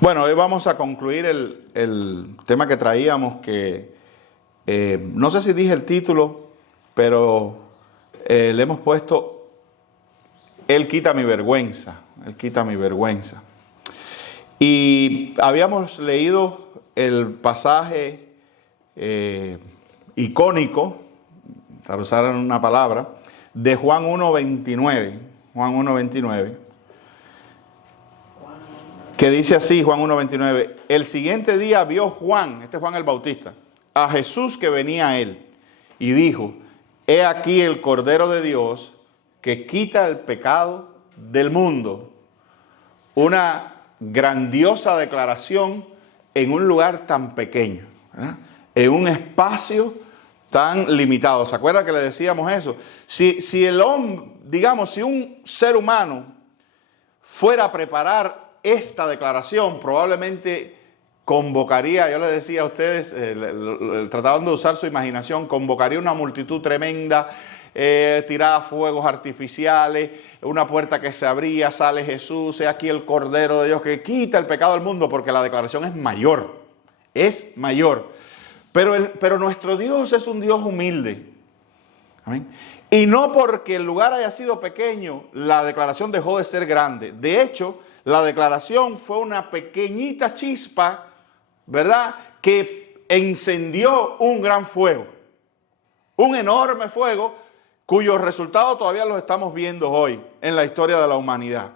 Bueno, hoy vamos a concluir el tema que traíamos, que no sé si dije el título, pero le hemos puesto Él quita mi vergüenza, Él quita mi vergüenza. Y habíamos leído el pasaje icónico, para usar una palabra, de Juan 1:29, Juan 1:29, que dice así, Juan 1:29, el siguiente día vio Juan, este es Juan el Bautista, a Jesús que venía a él, y dijo, he aquí el Cordero de Dios que quita el pecado del mundo. Una grandiosa declaración en un lugar tan pequeño, ¿verdad? En un espacio tan limitado. ¿Se acuerdan que le decíamos eso? Si el hombre, digamos, si un ser humano fuera a preparar esta declaración, probablemente convocaría, yo les decía a ustedes, tratando de usar su imaginación, convocaría una multitud tremenda, tiraba fuegos artificiales, una puerta que se abría, sale Jesús, he aquí el Cordero de Dios que quita el pecado del mundo, porque la declaración es mayor, es mayor. Pero nuestro Dios es un Dios humilde. Amén. Y no porque el lugar haya sido pequeño, la declaración dejó de ser grande. De hecho, la declaración fue una pequeñita chispa, ¿verdad?, que encendió un gran fuego, un enorme fuego, cuyos resultados todavía los estamos viendo hoy en la historia de la humanidad.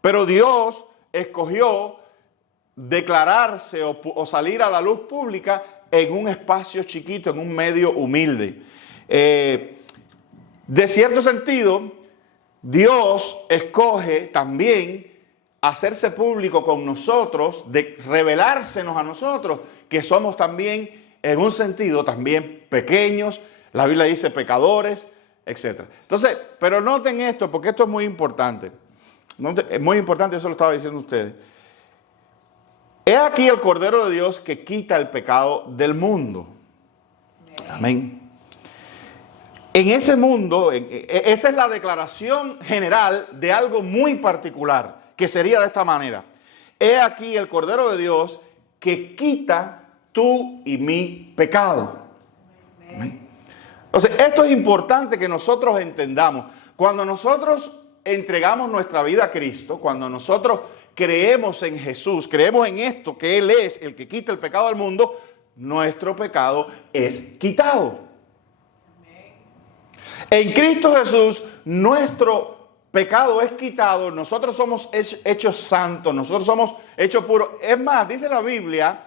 Pero Dios escogió declararse o salir a la luz pública en un espacio chiquito, en un medio humilde. De cierto sentido, Dios escoge también hacerse público con nosotros, de revelársenos a nosotros, que somos también, en un sentido, también pequeños. La Biblia dice pecadores, etc. Entonces, pero noten esto, porque esto es muy importante. Es muy importante, eso lo estaba diciendo ustedes. He aquí el Cordero de Dios que quita el pecado del mundo. Amén. En ese mundo, esa es la declaración general de algo muy particular, que sería de esta manera. He aquí el Cordero de Dios que quita tu y mi pecado. Amén. Entonces, esto es importante que nosotros entendamos. Cuando nosotros entregamos nuestra vida a Cristo, cuando nosotros creemos en Jesús, creemos en esto, que Él es el que quita el pecado del mundo, nuestro pecado es quitado. En Cristo Jesús, nuestro pecado es quitado, nosotros somos hechos santos, nosotros somos hechos puros. Es más, dice la Biblia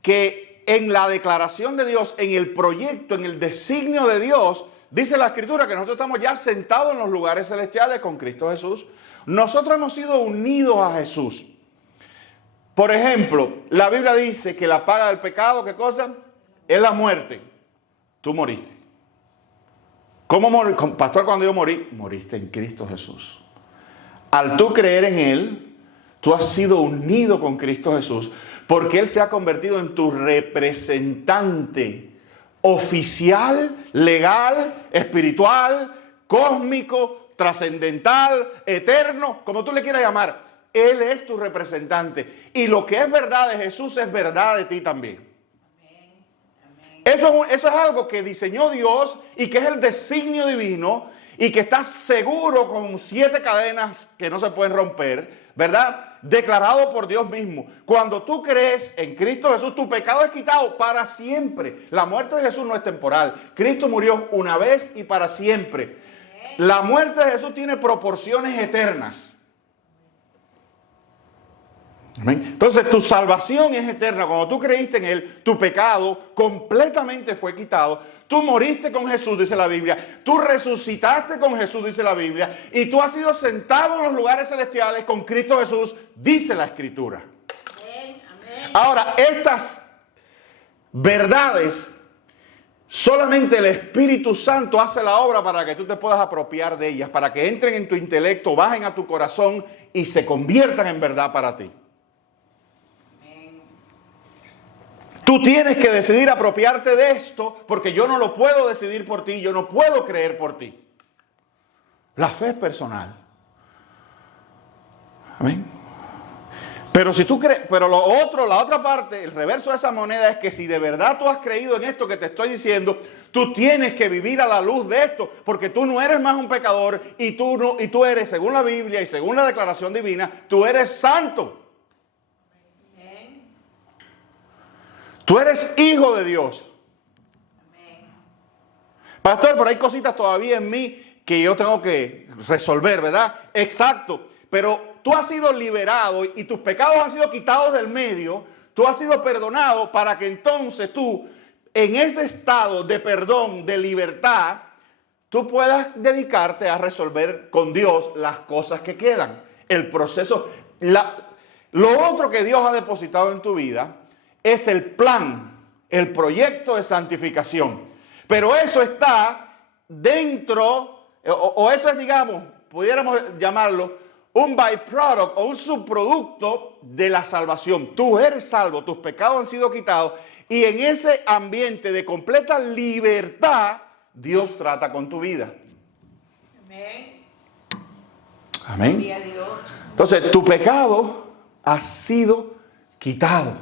que en la declaración de Dios, en el proyecto, en el designio de Dios, dice la Escritura que nosotros estamos ya sentados en los lugares celestiales con Cristo Jesús. Nosotros hemos sido unidos a Jesús. Por ejemplo, la Biblia dice que la paga del pecado, ¿qué cosa? Es la muerte. Tú moriste. ¿Cómo morí? Pastor, cuando yo morí, moriste en Cristo Jesús. Al tú creer en Él, tú has sido unido con Cristo Jesús, porque Él se ha convertido en tu representante oficial, legal, espiritual, cósmico, trascendental, eterno, como tú le quieras llamar. Él es tu representante. Y lo que es verdad de Jesús es verdad de ti también. Eso es algo que diseñó Dios y que es el designio divino y que está seguro con 7 cadenas que no se pueden romper, ¿verdad? Declarado por Dios mismo. Cuando tú crees en Cristo Jesús, tu pecado es quitado para siempre. La muerte de Jesús no es temporal. Cristo murió una vez y para siempre. La muerte de Jesús tiene proporciones eternas. Amén. Entonces tu salvación es eterna. Cuando tú creíste en Él, tu pecado completamente fue quitado. Tú moriste con Jesús, dice la Biblia. Tú resucitaste con Jesús, dice la Biblia. Y tú has sido sentado en los lugares celestiales con Cristo Jesús, dice la Escritura. Amén. Amén. Ahora, estas verdades, solamente el Espíritu Santo hace la obra para que tú te puedas apropiar de ellas, para que entren en tu intelecto, bajen a tu corazón y se conviertan en verdad para ti. Tú tienes que decidir apropiarte de esto, porque yo no lo puedo decidir por ti, yo no puedo creer por ti. La fe es personal. Amén. Pero si tú crees, pero lo otro, la otra parte, el reverso de esa moneda es que si de verdad tú has creído en esto que te estoy diciendo, tú tienes que vivir a la luz de esto, porque tú no eres más un pecador y tú eres, según la Biblia y según la declaración divina, tú eres santo. Tú eres hijo de Dios. Pastor, pero hay cositas todavía en mí que yo tengo que resolver, ¿verdad? Exacto. Pero tú has sido liberado y tus pecados han sido quitados del medio. Tú has sido perdonado para que entonces tú, en ese estado de perdón, de libertad, tú puedas dedicarte a resolver con Dios las cosas que quedan. El proceso, lo otro que Dios ha depositado en tu vida es el plan, el proyecto de santificación. Pero eso está dentro, o eso es, digamos, pudiéramos llamarlo un byproduct o un subproducto de la salvación. Tú eres salvo, tus pecados han sido quitados y en ese ambiente de completa libertad, Dios trata con tu vida. Amén. Amén. Entonces, tu pecado ha sido quitado.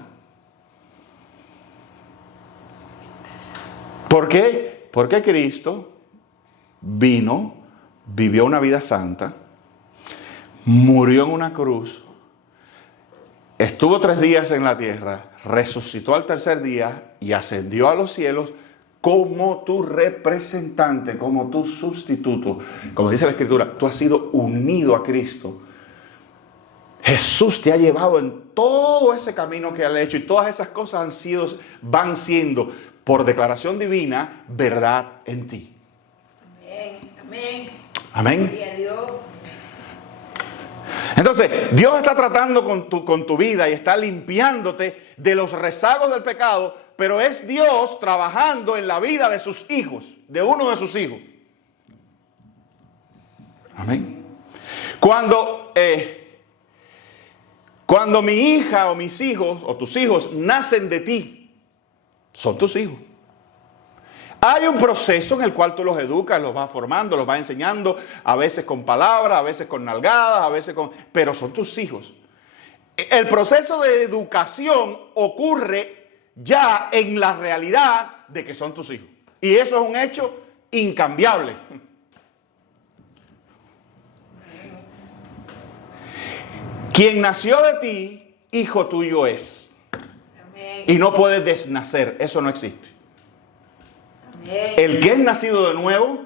¿Por qué? Porque Cristo vino, vivió una vida santa, murió en una cruz, estuvo 3 días en la tierra, resucitó al tercer día y ascendió a los cielos como tu representante, como tu sustituto. Como dice la Escritura, tú has sido unido a Cristo. Jesús te ha llevado en todo ese camino que él ha hecho y todas esas cosas van siendo, por declaración divina, verdad en ti. Amén. Amén. Amén. Gloria a Dios. Entonces, Dios está tratando con tu vida y está limpiándote de los rezagos del pecado, pero es Dios trabajando en la vida de sus hijos, de uno de sus hijos. Amén. Cuando mi hija o mis hijos o tus hijos nacen de ti, son tus hijos. Hay un proceso en el cual tú los educas, los vas formando, los vas enseñando, a veces con palabras, a veces con nalgadas, a veces pero son tus hijos. El proceso de educación ocurre ya en la realidad de que son tus hijos. Y eso es un hecho incambiable. Quien nació de ti, hijo tuyo es. Amén. Y no puedes desnacer, eso no existe. Amén. El que es nacido de nuevo,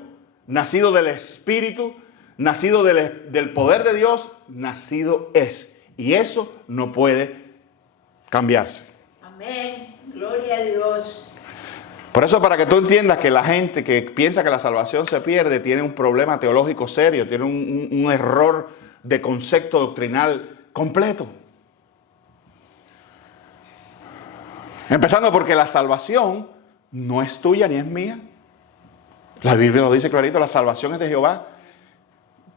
nacido del Espíritu, nacido del poder de Dios, nacido es. Y eso no puede cambiarse. Amén. Gloria a Dios. Por eso, para que tú entiendas que la gente que piensa que la salvación se pierde, tiene un problema teológico serio, tiene un error de concepto doctrinal completo. Empezando porque la salvación no es tuya ni es mía. La Biblia lo dice clarito, la salvación es de Jehová.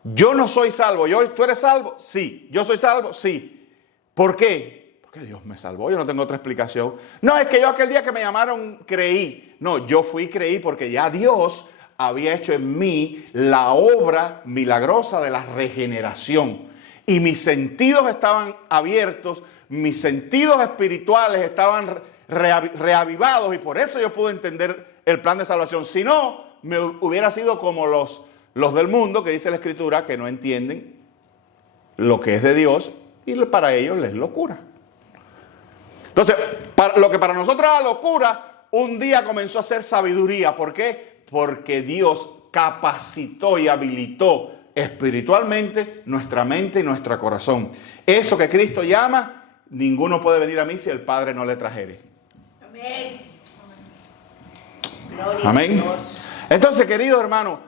Yo no soy salvo. ¿Tú eres salvo? Sí. ¿Yo soy salvo? Sí. ¿Por qué? Porque Dios me salvó. Yo no tengo otra explicación. No, es que yo aquel día que me llamaron creí. No, yo creí porque ya Dios había hecho en mí la obra milagrosa de la regeneración. Y mis sentidos estaban abiertos, mis sentidos espirituales estaban reavivados y por eso yo pude entender el plan de salvación. Si no, me hubiera sido como los del mundo, que dice la Escritura, que no entienden lo que es de Dios y para ellos les es locura. Entonces, lo que para nosotros era locura, un día comenzó a ser sabiduría. ¿Por qué? Porque Dios capacitó y habilitó espiritualmente nuestra mente y nuestro corazón. Eso que Cristo llama, ninguno puede venir a mí si el Padre no le trajere. Amén. Gloria Amén. a Dios. Entonces, querido hermano,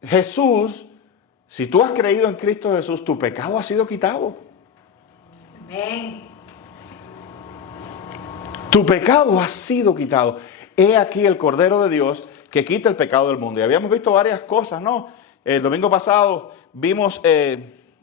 Jesús, si tú has creído en Cristo Jesús, tu pecado ha sido quitado. Amén. Tu pecado ha sido quitado. He aquí el Cordero de Dios que quita el pecado del mundo. Y habíamos visto varias cosas, ¿no? El domingo pasado vimos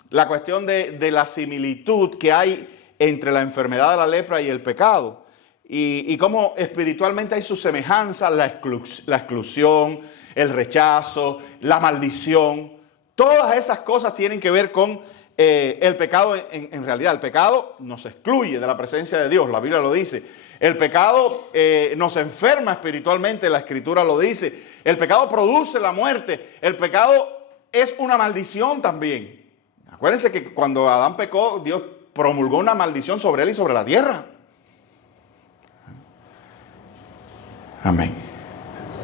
la cuestión de la similitud que hay entre la enfermedad de la lepra y el pecado. Y cómo espiritualmente hay su semejanza, la exclusión, el rechazo, la maldición. Todas esas cosas tienen que ver con el pecado, en realidad, el pecado nos excluye de la presencia de Dios, la Biblia lo dice. El pecado nos enferma espiritualmente, la Escritura lo dice. El pecado produce la muerte. El pecado es una maldición también. Acuérdense que cuando Adán pecó, Dios promulgó una maldición sobre él y sobre la tierra. Amén.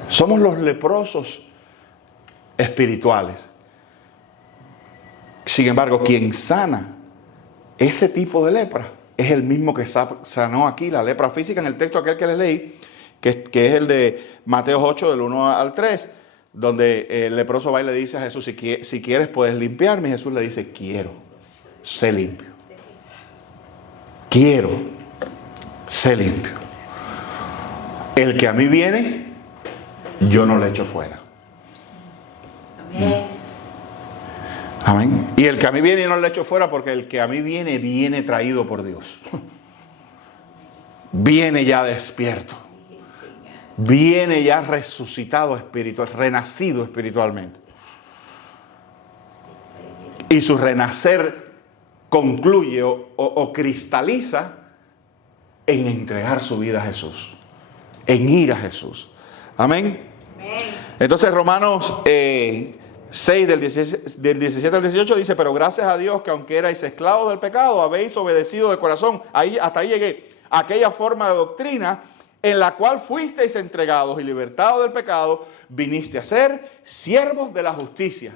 Somos los leprosos espirituales. Sin embargo, quien sana ese tipo de lepra es el mismo que sanó aquí la lepra física en el texto aquel que les leí, que es el de Mateo 8, del 1 al 3, donde el leproso va y le dice a Jesús, si quieres puedes limpiarme. Y Jesús le dice, quiero, sé limpio. Quiero, sé limpio. El que a mí viene, yo no le echo fuera. Amén. Amén. Y el que a mí viene, yo no le echo fuera, porque el que a mí viene, viene traído por Dios. Viene ya despierto. Viene ya resucitado espiritual, renacido espiritualmente. Y su renacer concluye o cristaliza en entregar su vida a Jesús, en ir a Jesús. Amén. Amén. Entonces Romanos 6 del 17 al 18 dice, pero gracias a Dios que aunque erais esclavos del pecado, habéis obedecido de corazón. Hasta ahí llegué. Aquella forma de doctrina en la cual fuisteis entregados y libertados del pecado, viniste a ser siervos de la justicia.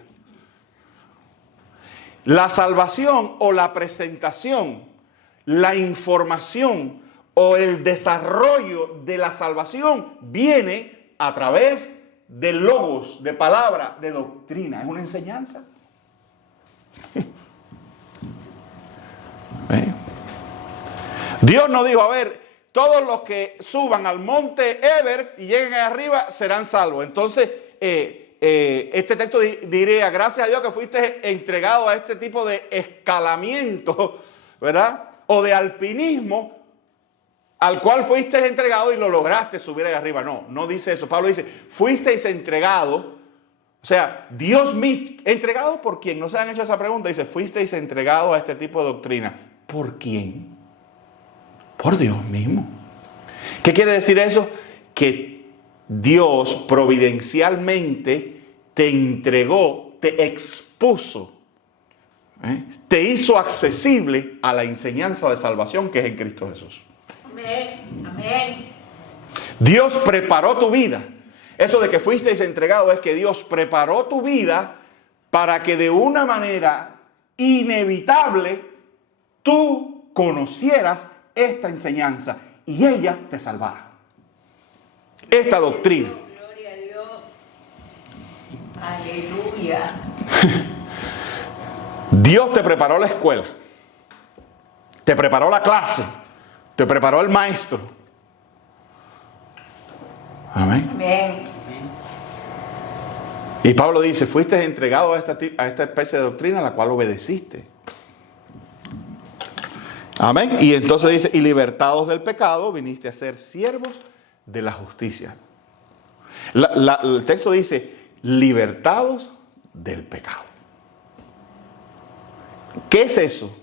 La salvación o la presentación, la información o el desarrollo de la salvación viene a través de logos, de palabra, de doctrina. Es una enseñanza. Dios nos dijo, a ver, todos los que suban al monte Ever y lleguen arriba serán salvos. Entonces, este texto diría, gracias a Dios que fuiste entregado a este tipo de escalamiento, ¿verdad? O de alpinismo, al cual fuiste entregado y lo lograste subir ahí arriba. No dice eso. Pablo dice, fuisteis entregados. O sea, Dios mismo, ¿entregado por quién? No se han hecho esa pregunta. Dice, fuisteis entregados a este tipo de doctrina. ¿Por quién? Por Dios mismo. ¿Qué quiere decir eso? Que Dios providencialmente te entregó, te expuso, te hizo accesible a la enseñanza de salvación que es en Cristo Jesús. Amén. Amén. Dios preparó tu vida. Eso de que fuisteis entregados es que Dios preparó tu vida para que de una manera inevitable tú conocieras esta enseñanza y ella te salvara. Esta doctrina. Gloria a Dios. Aleluya. Dios te preparó la escuela, te preparó la clase, te preparó el maestro. Amén. Amén. Y Pablo dice, fuiste entregado a esta especie de doctrina a la cual obedeciste. Amén. Y entonces dice, y libertados del pecado, viniste a ser siervos de la justicia. El texto dice, libertados del pecado. ¿Qué es eso?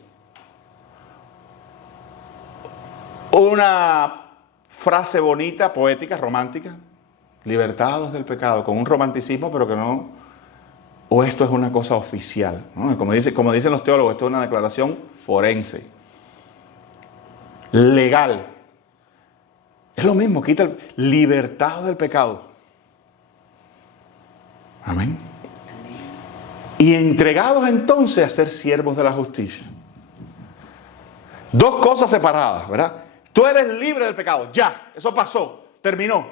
Una frase bonita, poética, romántica. Libertados del pecado, con un romanticismo, pero que no... O esto es una cosa oficial, ¿no? Como dicen los teólogos, esto es una declaración forense. Legal. Es lo mismo, quita el libertado del pecado. Amén. Y entregados entonces a ser siervos de la justicia. Dos cosas separadas, ¿verdad? Tú eres libre del pecado, ya, eso pasó, terminó.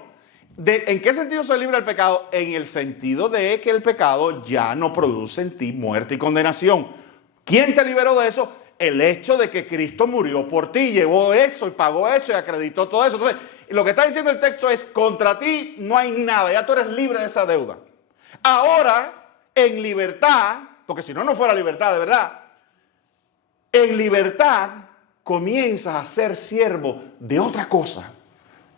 ¿En qué sentido soy libre del pecado? En el sentido de que el pecado ya no produce en ti muerte y condenación. ¿Quién te liberó de eso? El hecho de que Cristo murió por ti, llevó eso y pagó eso y acreditó todo eso. Entonces, lo que está diciendo el texto es, contra ti no hay nada, ya tú eres libre de esa deuda. Ahora, en libertad, porque si no, no fuera libertad de verdad, en libertad comienzas a ser siervo de otra cosa,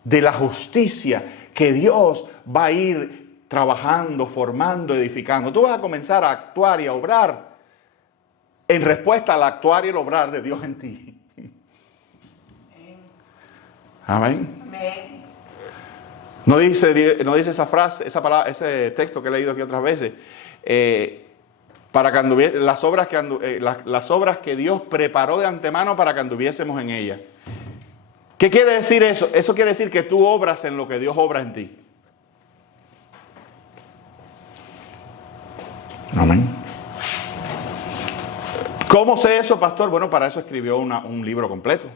de la justicia que Dios va a ir trabajando, formando, edificando. Tú vas a comenzar a actuar y a obrar en respuesta al actuar y el obrar de Dios en ti. Amén. Amén. No dice esa frase, esa palabra, ese texto que he leído aquí otras veces. Para que las obras que Dios preparó de antemano para que anduviésemos en ellas. ¿Qué quiere decir eso? Eso quiere decir que tú obras en lo que Dios obra en ti. Amén. ¿Cómo sé eso, pastor? Bueno, para eso escribió un libro completo.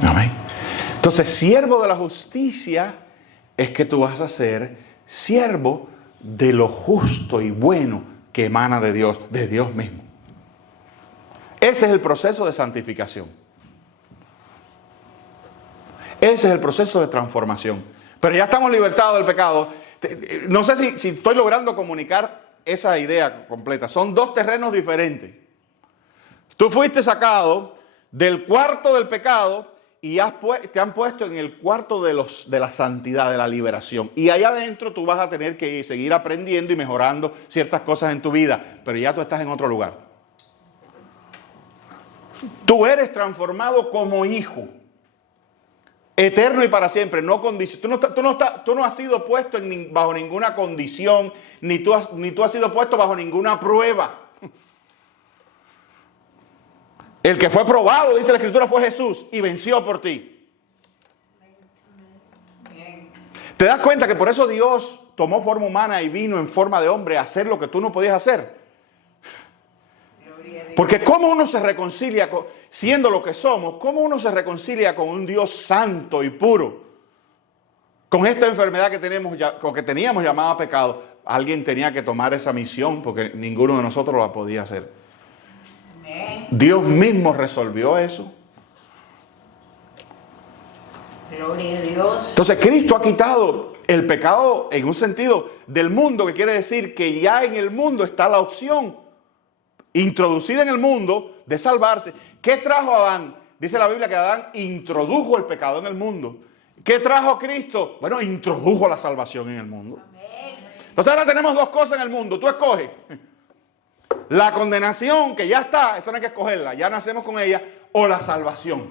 Amén. Entonces, siervo de la justicia es que tú vas a ser siervo de lo justo y bueno que emana de Dios mismo. Ese es el proceso de santificación. Ese es el proceso de transformación. Pero ya estamos libertados del pecado. No sé si estoy logrando comunicar esa idea completa. Son dos terrenos diferentes. Tú fuiste sacado del cuarto del pecado y te han puesto en el cuarto de la santidad, de la liberación. Y allá adentro tú vas a tener que seguir aprendiendo y mejorando ciertas cosas en tu vida. Pero ya tú estás en otro lugar. Tú eres transformado como hijo. Eterno y para siempre. No tú no has sido puesto bajo ninguna condición. Ni tú has sido puesto bajo ninguna prueba. El que fue probado, dice la Escritura, fue Jesús y venció por ti. ¿Te das cuenta que por eso Dios tomó forma humana y vino en forma de hombre a hacer lo que tú no podías hacer? Porque ¿cómo uno se reconcilia, siendo lo que somos, cómo uno se reconcilia con un Dios santo y puro? Con esta enfermedad que teníamos llamada pecado. Alguien tenía que tomar esa misión porque ninguno de nosotros la podía hacer. Dios mismo resolvió eso. Gloria a Dios. Entonces Cristo ha quitado el pecado en un sentido del mundo, que quiere decir que ya en el mundo está la opción introducida en el mundo de salvarse. ¿Qué trajo Adán? Dice la Biblia que Adán introdujo el pecado en el mundo. ¿Qué trajo Cristo? Bueno, introdujo la salvación en el mundo. Entonces ahora tenemos dos cosas en el mundo. Tú escoges. La condenación, que ya está, esa no hay que escogerla, ya nacemos con ella, o la salvación.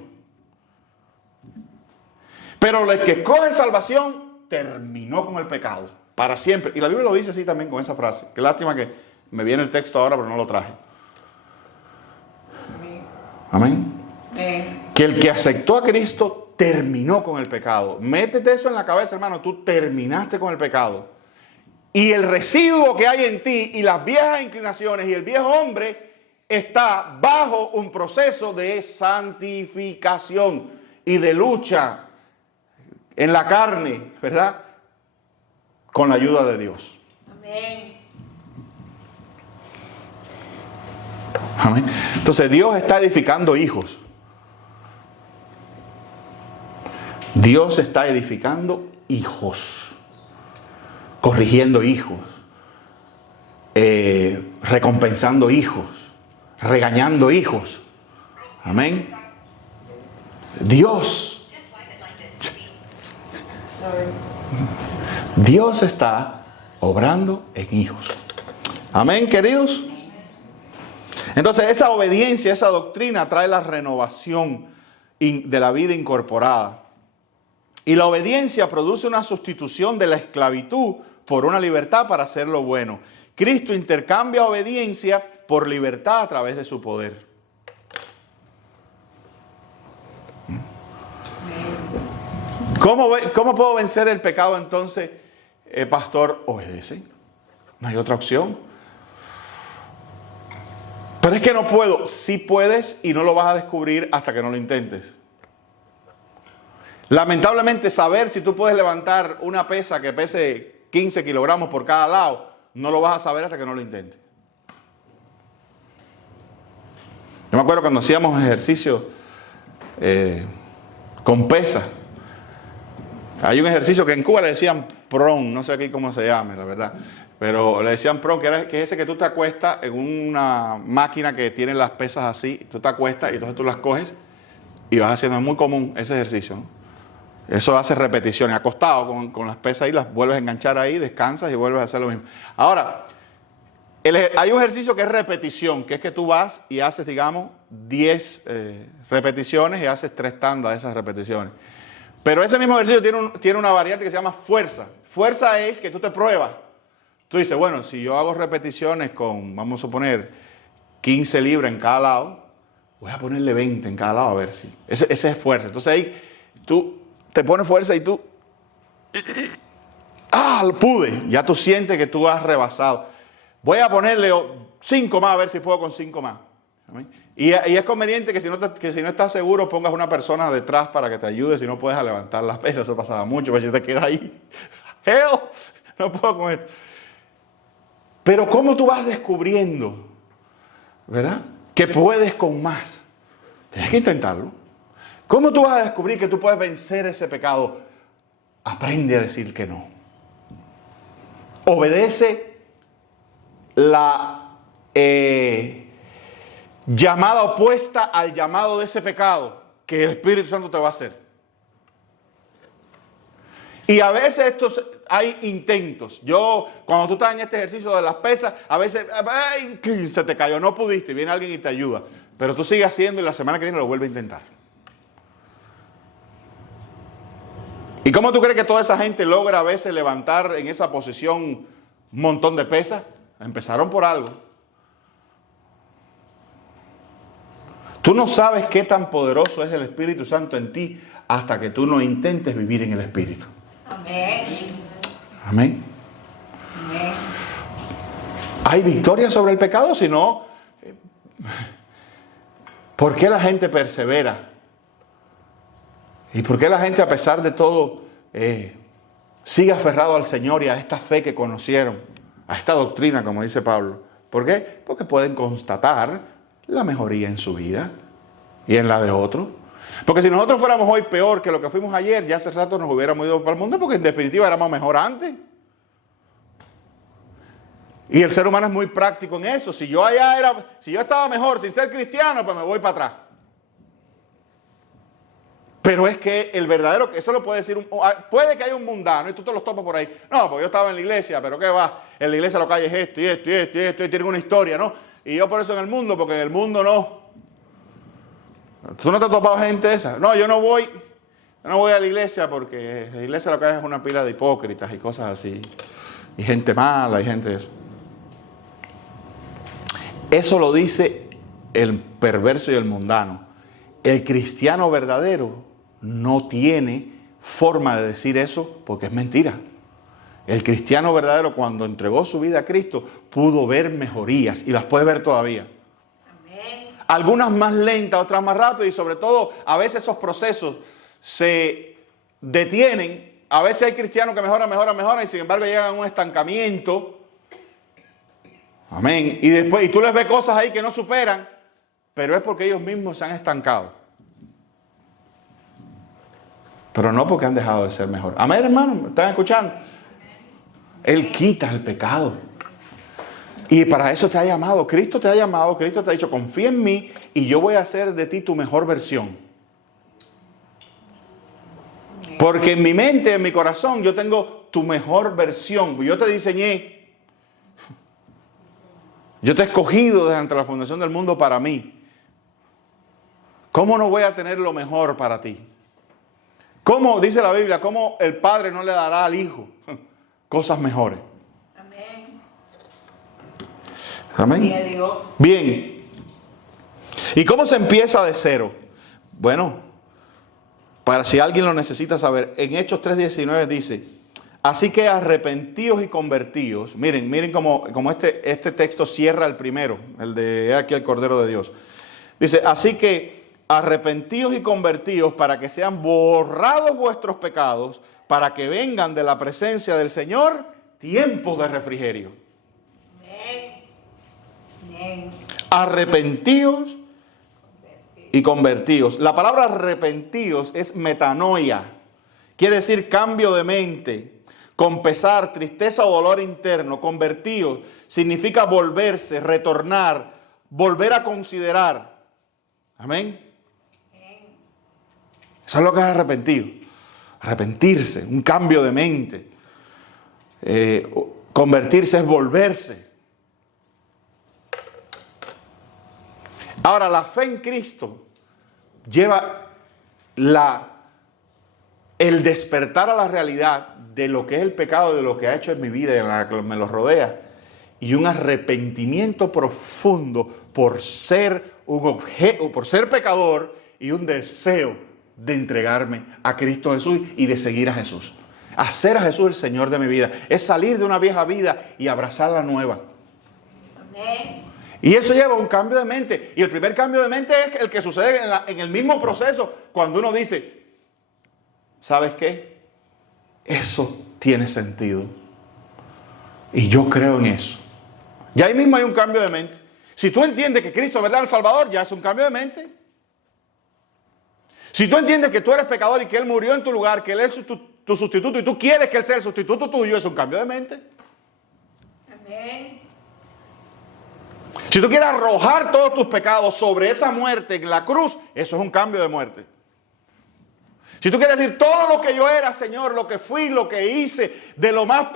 Pero el que escoge salvación terminó con el pecado para siempre. Y la Biblia lo dice así también con esa frase. Qué lástima que me viene el texto ahora, pero no lo traje. Amén. Que el que aceptó a Cristo terminó con el pecado. Métete eso en la cabeza, hermano. Tú terminaste con el pecado. Y el residuo que hay en ti y las viejas inclinaciones y el viejo hombre está bajo un proceso de santificación y de lucha en la carne, ¿verdad? Con la ayuda de Dios. Amén. Amén. Entonces Dios está edificando hijos. Dios está edificando hijos. Corrigiendo hijos, recompensando hijos, regañando hijos. Amén. Dios está obrando en hijos. Amén, queridos. Entonces esa obediencia, esa doctrina trae la renovación de la vida incorporada. Y la obediencia produce una sustitución de la esclavitud por una libertad para hacer lo bueno. Cristo intercambia obediencia por libertad a través de su poder. ¿Cómo puedo vencer el pecado entonces, pastor? Obedece. No hay otra opción. Pero es que no puedo. Sí puedes y no lo vas a descubrir hasta que no lo intentes. Lamentablemente, saber si tú puedes levantar una pesa que pese 15 kilogramos por cada lado, no lo vas a saber hasta que no lo intentes. Yo me acuerdo cuando hacíamos ejercicio con pesas. Hay un ejercicio que en Cuba le decían prong, no sé aquí cómo se llame, la verdad. Pero le decían prong, que es ese que tú te acuestas en una máquina que tiene las pesas así. Tú te acuestas y entonces tú las coges y vas haciendo. Es muy común ese ejercicio, ¿no? Eso hace repeticiones. Acostado con las pesas ahí, las vuelves a enganchar ahí, descansas y vuelves a hacer lo mismo. Ahora, hay un ejercicio que es repetición, que es que tú vas y haces, digamos, 10 repeticiones y haces 3 tandas de esas repeticiones. Pero ese mismo ejercicio tiene una variante que se llama fuerza. Fuerza es que tú te pruebas. Tú dices, bueno, si yo hago repeticiones con, vamos a suponer, 15 libras en cada lado, voy a ponerle 20 en cada lado a ver si. Ese es fuerza. Entonces ahí tú te pones fuerza y tú, lo pude. Ya tú sientes que tú has rebasado. Voy a ponerle 5 más a ver si puedo con 5 más. Y es conveniente que si no estás seguro pongas una persona detrás para que te ayude si no puedes a levantar las pesas. Eso pasaba mucho, pero si te quedas ahí, hell, no puedo con esto. Pero ¿cómo tú vas descubriendo, verdad, que puedes con más? Tienes que intentarlo. ¿Cómo tú vas a descubrir que tú puedes vencer ese pecado? Aprende a decir que no. Obedece la llamada opuesta al llamado de ese pecado que el Espíritu Santo te va a hacer. Y a veces hay intentos. Cuando tú estás en este ejercicio de las pesas, a veces se te cayó, no pudiste, viene alguien y te ayuda. Pero tú sigues haciendo y la semana que viene lo vuelves a intentar. ¿Y cómo tú crees que toda esa gente logra a veces levantar en esa posición un montón de pesas? Empezaron por algo. Tú no sabes qué tan poderoso es el Espíritu Santo en ti hasta que tú no intentes vivir en el Espíritu. Amén. Amén. Amén. ¿Hay victoria sobre el pecado? Si no, ¿por qué la gente persevera? ¿Y por qué la gente, a pesar de todo, sigue aferrado al Señor y a esta fe que conocieron, a esta doctrina, como dice Pablo? ¿Por qué? Porque pueden constatar la mejoría en su vida y en la de otros. Porque si nosotros fuéramos hoy peor que lo que fuimos ayer, ya hace rato nos hubiéramos ido para el mundo, porque en definitiva éramos mejor antes. Y el ser humano es muy práctico en eso. Si yo estaba mejor sin ser cristiano, pues me voy para atrás. Pero es que el verdadero, eso lo puede decir, puede que haya un mundano y tú te los topas por ahí. No, porque yo estaba en la iglesia, pero ¿qué va? En la iglesia lo que hay es esto y esto y esto y esto, y tiene una historia, ¿no? Y yo por eso en el mundo, porque en el mundo no. ¿Tú no te has topado gente esa? No, yo no voy a la iglesia porque la iglesia lo que hay es una pila de hipócritas y cosas así. Y gente mala y gente eso. Eso lo dice el perverso y el mundano. El cristiano verdadero no tiene forma de decir eso porque es mentira. El cristiano verdadero, cuando entregó su vida a Cristo, pudo ver mejorías y las puede ver todavía. Amén. Algunas más lentas, otras más rápidas, y sobre todo a veces esos procesos se detienen. A veces hay cristianos que mejoran y sin embargo llegan a un estancamiento. Amén. Y tú les ves cosas ahí que no superan, pero es porque ellos mismos se han estancado. Pero no porque han dejado de ser mejor. Amén, hermano, ¿me están escuchando? Él quita el pecado. Y para eso te ha llamado. Cristo te ha llamado. Cristo te ha dicho, confía en mí y yo voy a hacer de ti tu mejor versión. Porque en mi mente, en mi corazón, yo tengo tu mejor versión. Yo te diseñé. Yo te he escogido desde la fundación del mundo para mí. ¿Cómo no voy a tener lo mejor para ti? ¿Cómo, dice la Biblia, cómo el Padre no le dará al Hijo cosas mejores? Amén. Amén. Gloria a Dios. Bien. ¿Y cómo se empieza de cero? Bueno, para si alguien lo necesita saber, en Hechos 3:19 dice, así que arrepentíos y convertíos. Miren como este texto cierra el primero, el de aquí el Cordero de Dios. Dice, así que arrepentíos y convertíos para que sean borrados vuestros pecados, para que vengan de la presencia del Señor tiempos de refrigerio. Amén. Amén. Arrepentíos y convertíos. La palabra arrepentíos es metanoia. Quiere decir cambio de mente, con pesar, tristeza o dolor interno. Convertíos significa volverse, retornar, volver a considerar. Amén. Eso es lo que es arrepentido. Arrepentirse, un cambio de mente. Convertirse es volverse. Ahora, la fe en Cristo lleva el despertar a la realidad de lo que es el pecado, de lo que ha hecho en mi vida y en la que me lo rodea, y un arrepentimiento profundo por ser por ser pecador, y un deseo de entregarme a Cristo Jesús y de seguir a Jesús. Hacer a Jesús el Señor de mi vida es salir de una vieja vida y abrazar la nueva. Amén. Y eso lleva a un cambio de mente. Y el primer cambio de mente es el que sucede en el mismo proceso, cuando uno dice, ¿sabes qué? Eso tiene sentido. Y yo creo en eso. Ya ahí mismo hay un cambio de mente. Si tú entiendes que Cristo es verdad el Salvador, ya es un cambio de mente. Si tú entiendes que tú eres pecador y que Él murió en tu lugar, que Él es tu sustituto y tú quieres que Él sea el sustituto tuyo, es un cambio de mente. Amén. Si tú quieres arrojar todos tus pecados sobre esa muerte en la cruz, eso es un cambio de muerte. Si tú quieres decir todo lo que yo era, Señor, lo que fui, lo que hice, de lo más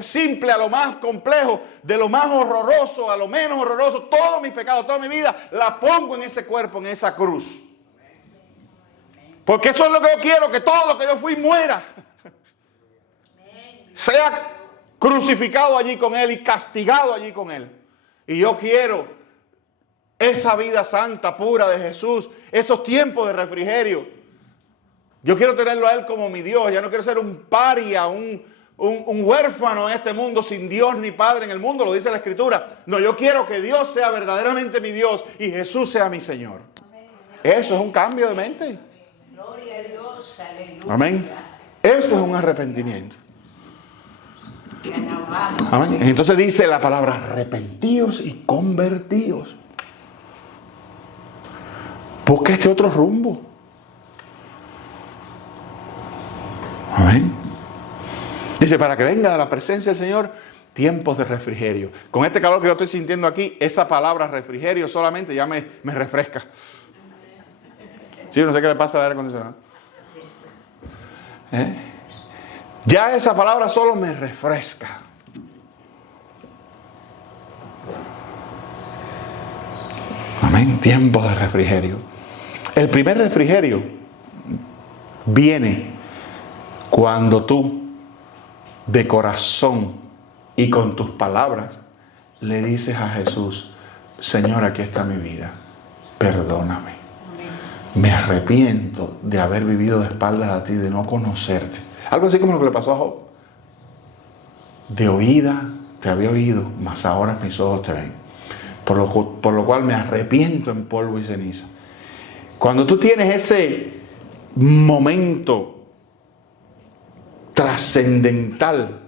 simple a lo más complejo, de lo más horroroso a lo menos horroroso, todos mis pecados, toda mi vida, la pongo en ese cuerpo, en esa cruz. Porque eso es lo que yo quiero, que todo lo que yo fui muera. Sea crucificado allí con Él y castigado allí con Él. Y yo quiero esa vida santa, pura de Jesús, esos tiempos de refrigerio. Yo quiero tenerlo a Él como mi Dios. Ya no quiero ser un paria, un huérfano en este mundo sin Dios ni Padre en el mundo, lo dice la Escritura. No, yo quiero que Dios sea verdaderamente mi Dios y Jesús sea mi Señor. Eso es un cambio de mente. Gloria a Dios, aleluya. Amén. Eso es un arrepentimiento. Te alabamos. Amén. Entonces dice la palabra arrepentíos y convertíos. Busca este otro rumbo. Amén. Dice, para que venga de la presencia del Señor tiempos de refrigerio. Con este calor que yo estoy sintiendo aquí, esa palabra refrigerio solamente ya me refresca. Sí, no sé qué le pasa al aire acondicionado. Ya esa palabra solo me refresca. Amén. Tiempos de refrigerio. El primer refrigerio viene cuando tú, de corazón y con tus palabras, le dices a Jesús, Señor, aquí está mi vida, perdóname. Me arrepiento de haber vivido de espaldas a ti, de no conocerte. Algo así como lo que le pasó a Job. De oída te había oído, mas ahora mis ojos te ven. Por lo cual me arrepiento en polvo y ceniza. Cuando tú tienes ese momento trascendental,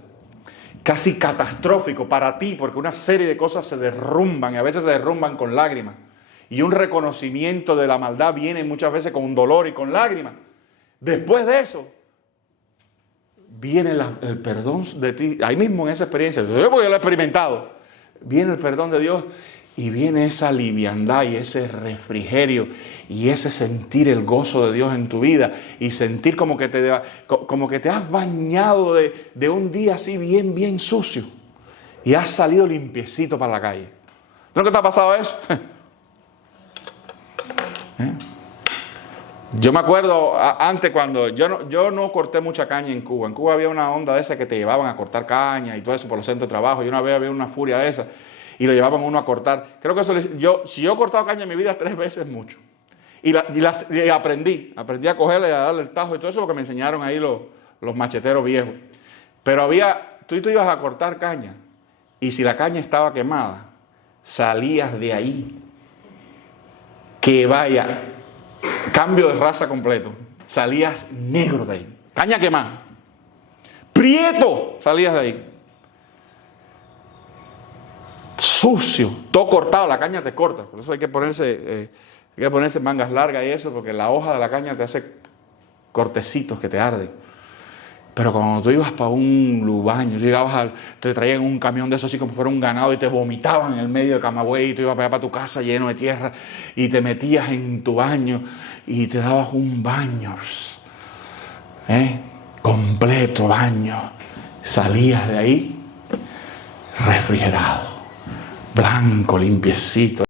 casi catastrófico para ti, porque una serie de cosas se derrumban y a veces se derrumban con lágrimas, y un reconocimiento de la maldad viene muchas veces con un dolor y con lágrimas. Después de eso viene el perdón de ti, ahí mismo en esa experiencia, yo lo he experimentado, viene el perdón de Dios y viene esa liviandad y ese refrigerio y ese sentir el gozo de Dios en tu vida y sentir como que te has bañado de un día así bien sucio y has salido limpiecito para la calle. ¿No que te ha pasado eso? Yo me acuerdo antes cuando yo no corté mucha caña en Cuba. En Cuba había una onda de esa que te llevaban a cortar caña y todo eso por los centros de trabajo. Y una vez había una furia de esa y lo llevaban uno a cortar. Creo que eso si yo he cortado caña en mi vida 3 veces mucho. Y aprendí a cogerle y a darle el tajo y todo eso porque me enseñaron ahí los macheteros viejos. Pero tú ibas a cortar caña y si la caña estaba quemada, salías de ahí. Que vaya, cambio de raza completo. Salías negro de ahí. Caña quemada. Prieto, salías de ahí. Sucio, todo cortado, la caña te corta. Por eso hay que ponerse mangas largas y eso, porque la hoja de la caña te hace cortecitos que te arden. Pero cuando tú ibas para un baño, te traían un camión de eso así como fuera un ganado y te vomitaban en el medio de Camagüey y tú ibas para allá para tu casa lleno de tierra y te metías en tu baño y te dabas un baño. completo baño. Salías de ahí refrigerado, blanco, limpiecito.